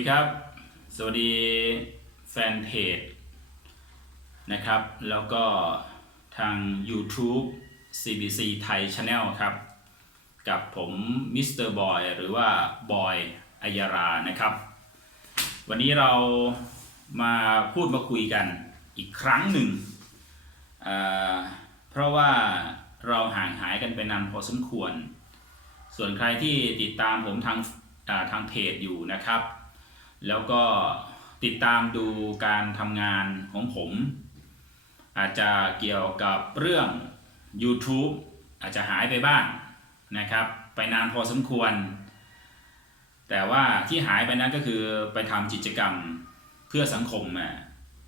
ดีครับ สวัสดีแฟนเพจนะครับ แล้วก็ทาง YouTube CBC ไทย Channel ครับ กับผมมิสเตอร์บอยหรือว่าบอยอัยารานะครับ วันนี้เรามาพูดมาคุยกันอีกครั้งหนึ่งอ่าเพราะว่าเราห่างหายกันไปนานพอสมควร ส่วนใครที่ติดตามผมทางทางเพจอยู่นะครับ แล้วก็ติดตามดูการทำงานของผม อาจจะเกี่ยวกับเรื่อง YouTube อาจจะหายไปบ้างนะครับ ไปนานพอสมควร แต่ว่าที่หายไปนั้นก็คือไปทำกิจกรรมเพื่อสังคม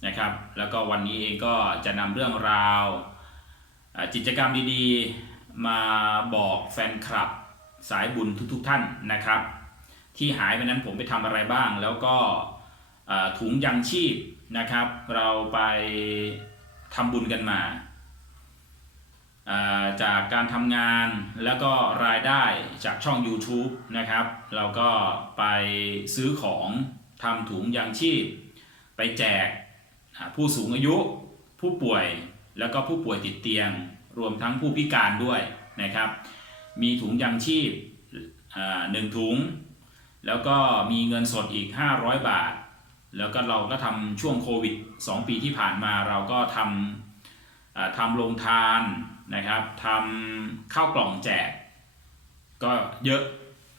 นะครับ แล้วก็วันนี้เองก็จะนำเรื่องราวกิจกรรมดีๆ มาบอกแฟนคลับสายบุญทุกๆท่านนะครับ ที่หายไปนั้นผมไปทำอะไรบ้าง แล้วก็ถุงยังชีพนะครับ เราไปทำบุญกันมา จากการทำงานแล้วก็รายได้จากช่อง YouTube นะครับ เราก็ไปซื้อของทำถุงยังชีพ ไปแจกผู้สูงอายุผู้ป่วยแล้วก็ผู้ป่วยติดเตียง รวมทั้งผู้พิการด้วยนะครับ มีถุงยังชีพหนึ่งถุง แล้วก็มีเงินสดอีก 500 บาท แล้วก็เราก็ทำช่วงโควิด 2 ปีที่ผ่านมาเราก็ทำทำโรงทานนะครับทำข้าวกล่องแจก ก็เยอะ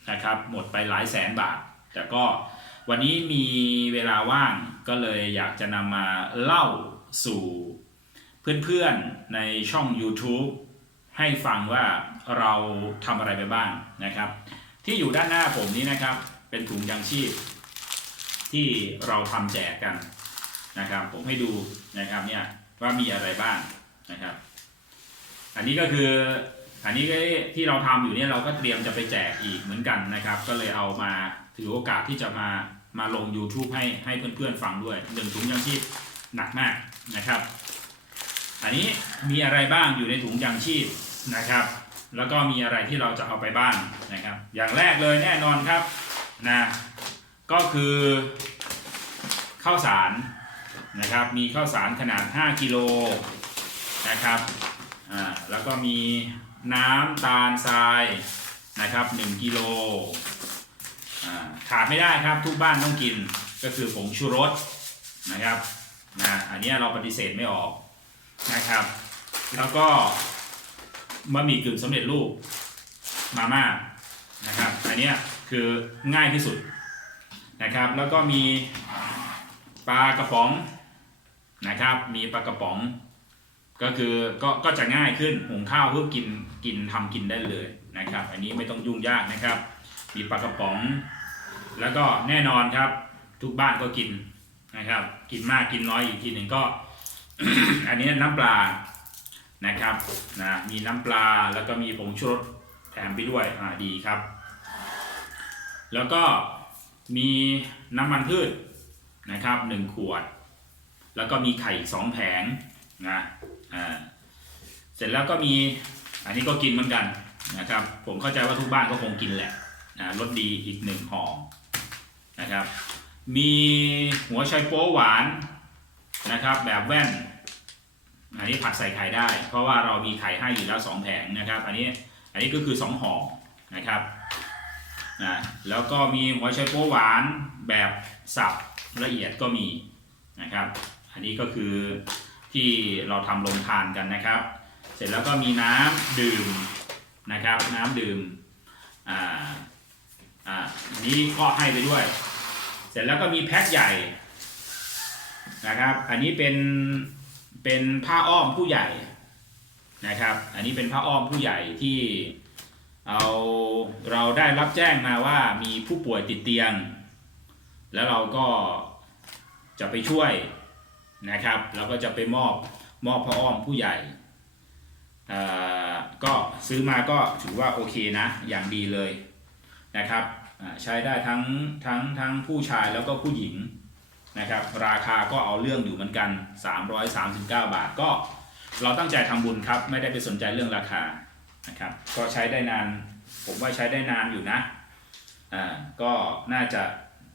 นะครับหมดไปหลายแสนบาท แต่ก็วันนี้มีเวลาว่างก็เลยอยากจะนำมาเล่าสู่เพื่อนๆในช่อง YouTube ให้ฟังว่าเราทำอะไรไปบ้างนะครับ ที่อยู่ด้านหน้าผมนี้นะครับ เป็นถุงยังชีพ ที่เราทำแจกกันนะครับ ผมให้ดูนะครับเนี่ยว่ามีอะไรบ้างนะครับ อันนี้ก็คืออันนี้ที่เราทำอยู่เนี่ยเราก็เตรียมจะไปแจกอีกเหมือนกันนะครับ ก็เลยเอามาถือโอกาสที่จะมามาลง YouTube ให้ให้เพื่อนๆฟังด้วยหนึ่งถุงยังชีพหนักมากนะครับ อันนี้มีอะไรบ้างอยู่ในถุงยังชีพนะครับ แล้วก็มีอะไรที่เราจะเอาไปบ้างนะครับ อย่างแรกเลยแน่นอนครับ นะก็คือข้าวสารนะครับมีข้าวสารขนาด 5กิโลนะครับอ่าแล้วก็มีน้ำตาลทรายนะครับ1กิโลอ่าขาดไม่ได้ครับทุกบ้านต้องกินก็คือผงชูรสนะครับนะอันนี้เราปฏิเสธไม่ออกนะครับ แล้วก็บะหมี่กึ่งสำเร็จรูปมาม่านะครับอันนี้ คือง่ายที่สุดนะครับ แล้วก็มีปลากระป๋องนะครับ มีปลากระป๋อง ก็คือก็ก็จะง่ายขึ้นหุงข้าวเพื่อกินกินทำกินได้เลยนะครับ อันนี้ไม่ต้องยุ่งยากนะครับ มีปลากระป๋อง แล้วก็แน่นอนครับ ทุกบ้านก็กินนะครับ กินมากกินน้อยอีกทีหนึ่งก็ อันนี้น้ำปลานะครับนะมีน้ำปลาแล้วก็มีผงชูรสแถมไปด้วยอ่าดีครับ แล้วก็มีน้ำมันพืชนะครับหนึ่งขวด แล้วก็มีไข่อีกสองแผงนะอ่าเสร็จแล้วก็มีอันนี้ก็กินเหมือนกันนะครับ ผมเข้าใจว่าทุกบ้านก็คงกินแหละนะรสดีอีกหนึ่งห่อนะครับ มีหัวไชโป๊หวานนะครับ แบบแว่น อันนี้ผัดใส่ไข่ได้ เพราะว่าเรามีไข่ให้อยู่แล้วสองแผงนะครับ อันนี้อันนี้ก็คือสองห่อนะครับ นะแล้วก็มีหัวไชโป๊หวานแบบสับละเอียดก็มีนะครับ อันนี้ก็คือที่เราทำลงทานกันนะครับ เสร็จแล้วก็มีน้ำดื่มนะครับ น้ำดื่มอ่าอ่าอันนี้ก็ให้ไปด้วย เสร็จแล้วก็มีแพ็คใหญ่นะครับ อันนี้เป็นเป็นผ้าอ้อมผู้ใหญ่นะครับ อันนี้เป็นผ้าอ้อมผู้ใหญ่ที่ เอาเราได้รับแจ้งมาว่ามีผู้ป่วยติดเตียง แล้วเราก็จะไปช่วยนะครับ เราก็จะไปมอบมอบผ้าอ้อมผู้ใหญ่ก็ซื้อมาก็ถือว่าโอเคนะ อย่างดีเลยนะครับใช้ได้ทั้งทั้งทั้งผู้ชายแล้วก็ผู้หญิงนะครับ ราคาก็เอาเรื่องอยู่เหมือนกัน 339 บาทก็เราตั้งใจทำบุญครับ ไม่ได้ไปสนใจเรื่องราคา นะครับ ก็ใช้ได้นาน ผมว่าใช้ได้นานอยู่นะ อ่า ก็น่าจะ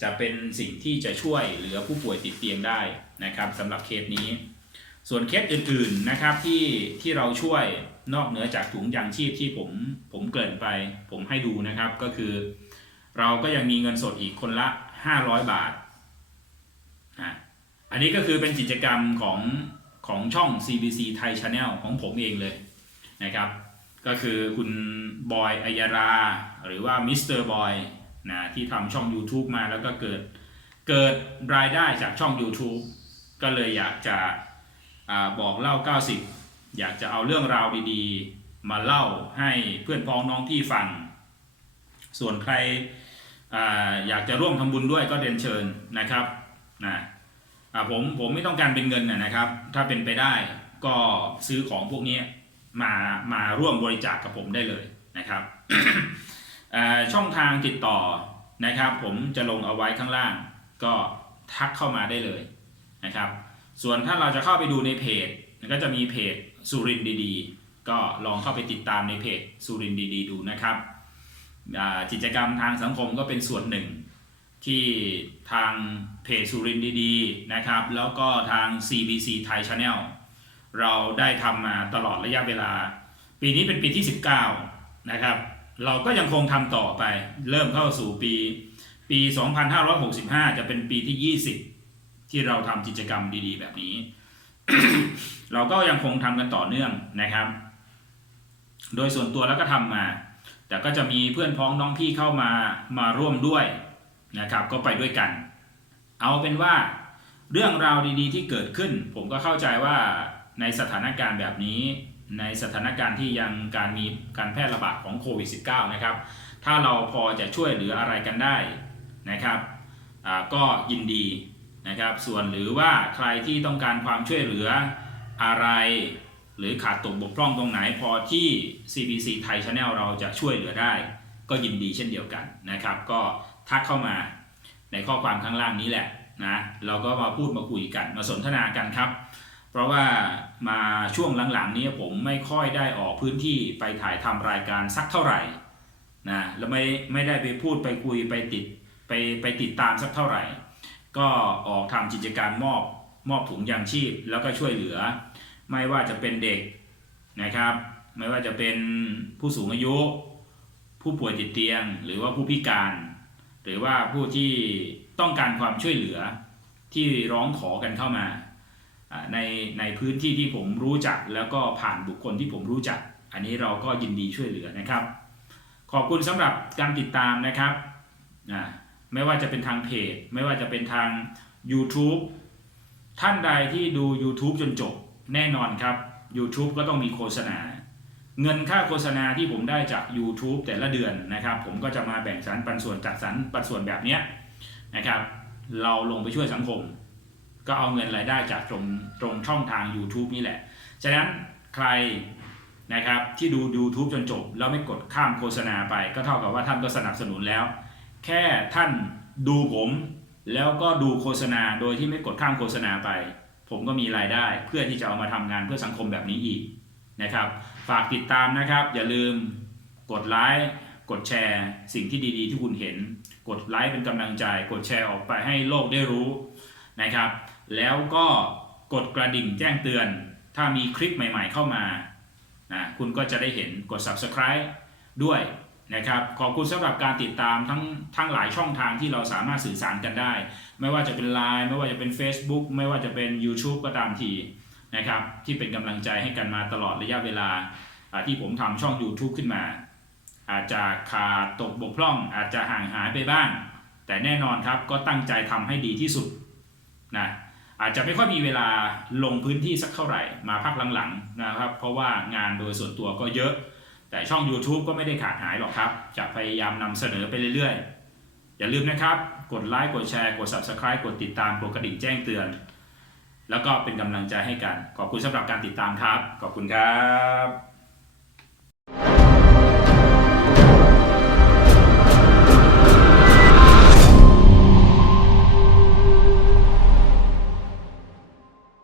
จะเป็นสิ่งที่จะช่วยเหลือผู้ป่วยติดเตียงได้นะครับสำหรับเคสนี้ ส่วนเคสอื่นๆนะครับที่ที่เราช่วยนอกเหนือจากถุงยางชีพที่ผมผมเกริ่นไป ผมให้ดูนะครับก็คือ เราก็ยังมีเงินสดอีกคนละ 500 บาทอะอันนี้ก็คือเป็นกิจกรรมของของช่อง CBC Thai Channel ของผมเองเลยนะครับ ก็คือคุณบอยอัยารา หรือว่ามิสเตอร์บอยนะที่ทำช่อง YouTube มาแล้วก็เกิดเกิดรายได้จากช่อง YouTube ก็เลยอยากจะอบอกเล่า 90 อยากจะเอาเรื่องราวดีๆ มาเล่าให้เพื่อนพ้องน้องพี่ฟัง ส่วนใครออยากจะร่วมทำบุญด้วยก็เรียนเชิญนะครับนะผมผมไม่ต้องการเป็นเงินนะครับ ถ้าเป็นไปได้ก็ซื้อของพวกนี้ มามาร่วมบริจาคกกับผมได้เลยนะครับช่องทางติดต่อนะครับ ผมจะลงเอาไว้ข้างล่าง ก็ทักเข้ามาได้เลยนะครับ ส่วนถ้าเราจะเข้าไปดูในเพจก็จะมีเพจสุรินดีๆ ก็ลองเข้าไปติดตามในเพจสุรินดีๆ ดูนะครับกิจกรรมทางสังคมก็เป็นส่วนหนึ่ง ที่ทางเพจสุรินดีๆนะครับ แล้วก็ทาง CBC Thai Channel เราได้ทำมาตลอดระยะเวลา ปีนี้เป็นปีที่ 19 นะครับ เราก็ยังคงทำต่อไป เริ่มเข้าสู่ปี ปี 2565 จะเป็นปีที่ 20 ที่เราทำกิจกรรมดีๆ แบบนี้ เราก็ยังคงทำกันต่อเนื่องนะครับ โดยส่วนตัวแล้วก็ทำมา แต่ก็จะมีเพื่อนพ้องน้องพี่เข้ามามาร่วมด้วยนะครับ ก็ไปด้วยกัน เอาเป็นว่าเรื่องราวดีๆ ที่เกิดขึ้น ผมก็เข้าใจว่า ในสถานการณ์แบบนี้ในสถานการณ์ที่ยังการมีการแพร่ระบาดของโควิด -19 นะครับ ถ้าเราพอจะช่วยเหลืออะไรกันได้นะครับก็ยินดีนะครับ ส่วนหรือว่าใครที่ต้องการความช่วยเหลืออะไร หรือขาดตกบกพร่องตรงไหนพอที่ CBC Thai Channel เราจะช่วยเหลือได้ ก็ยินดีเช่นเดียวกันนะครับ ก็ทักเข้ามาในข้อความข้างล่างนี้แหละนะ เราก็มาพูดมาคุยกันมาสนทนากันครับ เพราะว่ามาช่วงหลังๆนี้ผมไม่ค่อยได้ออกพื้นที่ไปถ่ายทำรายการสักเท่าไหร่นะแล้วไม่ไม่ได้ไปพูดไปคุยไปติดไปไปติดตามสักเท่าไหร่ ก็ออกทำกิจการมอบมอบถุงยางชีพ แล้วก็ช่วยเหลือ ไม่ว่าจะเป็นเด็กนะครับ ไม่ว่าจะเป็นผู้สูงอายุ ผู้ป่วยติดเตียง หรือว่าผู้พิการ หรือว่าผู้ที่ต้องการความช่วยเหลือที่ร้องขอกันเข้ามาอ่า ในในพื้นที่ที่ผมรู้จัก แล้วก็ผ่านบุคคลที่ผมรู้จัก อันนี้เราก็ยินดีช่วยเหลือนะครับ ขอบคุณสำหรับการติดตามนะครับไม่ว่าจะเป็นทางเพจ ไม่ว่าจะเป็นทาง YouTube ท่านใดที่ดู YouTube จนจบแน่นอนครับ YouTube ก็ต้องมีโฆษณา เงินค่าโฆษณาที่ผมได้จาก YouTube แต่ละเดือนนะครับ ผมก็จะมาแบ่งสรรปันส่วนจัดสรรปันส่วนแบบนี้นะครับ เราลงไปช่วยสังคม ก็เอาเงินรายได้จากตรงตรงช่องทาง YouTube นี่แหละ ฉะนั้นใครนะครับที่ดู YouTube จนจบ แล้วไม่กดข้ามโฆษณาไป ก็เท่ากับว่าท่านก็สนับสนุนแล้ว แค่ท่านดูผมแล้วก็ดูโฆษณาโดยที่ไม่กดข้ามโฆษณาไป ผมก็มีรายได้เพื่อที่จะเอามาทำงานเพื่อสังคมแบบนี้อีกนะครับ ฝากติดตามนะครับ อย่าลืมกดไลค์กดแชร์ สิ่งที่ดีๆ ที่คุณเห็น กดไลค์เป็นกำลังใจ กดแชร์ออกไปให้โลกได้รู้นะครับ แล้วก็กดกระดิ่งแจ้งเตือน ถ้ามีคลิปใหม่ๆเข้ามานะคุณก็จะได้เห็นกด subscribe ด้วยนะครับขอบคุณสำหรับการติดตามทั้งทั้งหลายช่องทางที่เราสามารถสื่อสารกันได้ ไม่ว่าจะเป็น Line ไม่ว่าจะเป็น Facebook ไม่ว่าจะเป็น YouTube ก็ตามทีนะครับที่เป็นกำลังใจให้กันมาตลอดระยะเวลาที่ผมทำช่อง YouTube ขึ้นมา อาจจะขาดตกบกพร่อง อาจจะห่างหายไปบ้าง แต่แน่นอนครับก็ตั้งใจทำให้ดีที่สุดนะ อาจจะไม่ค่อยมีเวลาลงพื้นที่สักเท่าไหร่มาพักหลังๆนะครับ เพราะว่างานโดยส่วนตัวก็เยอะ แต่ช่อง YouTube ก็ไม่ได้ขาดหายหรอกครับ จะพยายามนำเสนอไปเรื่อยๆ อย่าลืมนะครับ กดไลค์กดแชร์กด Subscribe กดติดตามกดกระดิ่งแจ้งเตือน แล้วก็เป็นกำลังใจให้กัน ขอบคุณสำหรับการติดตามครับ ขอบคุณครับ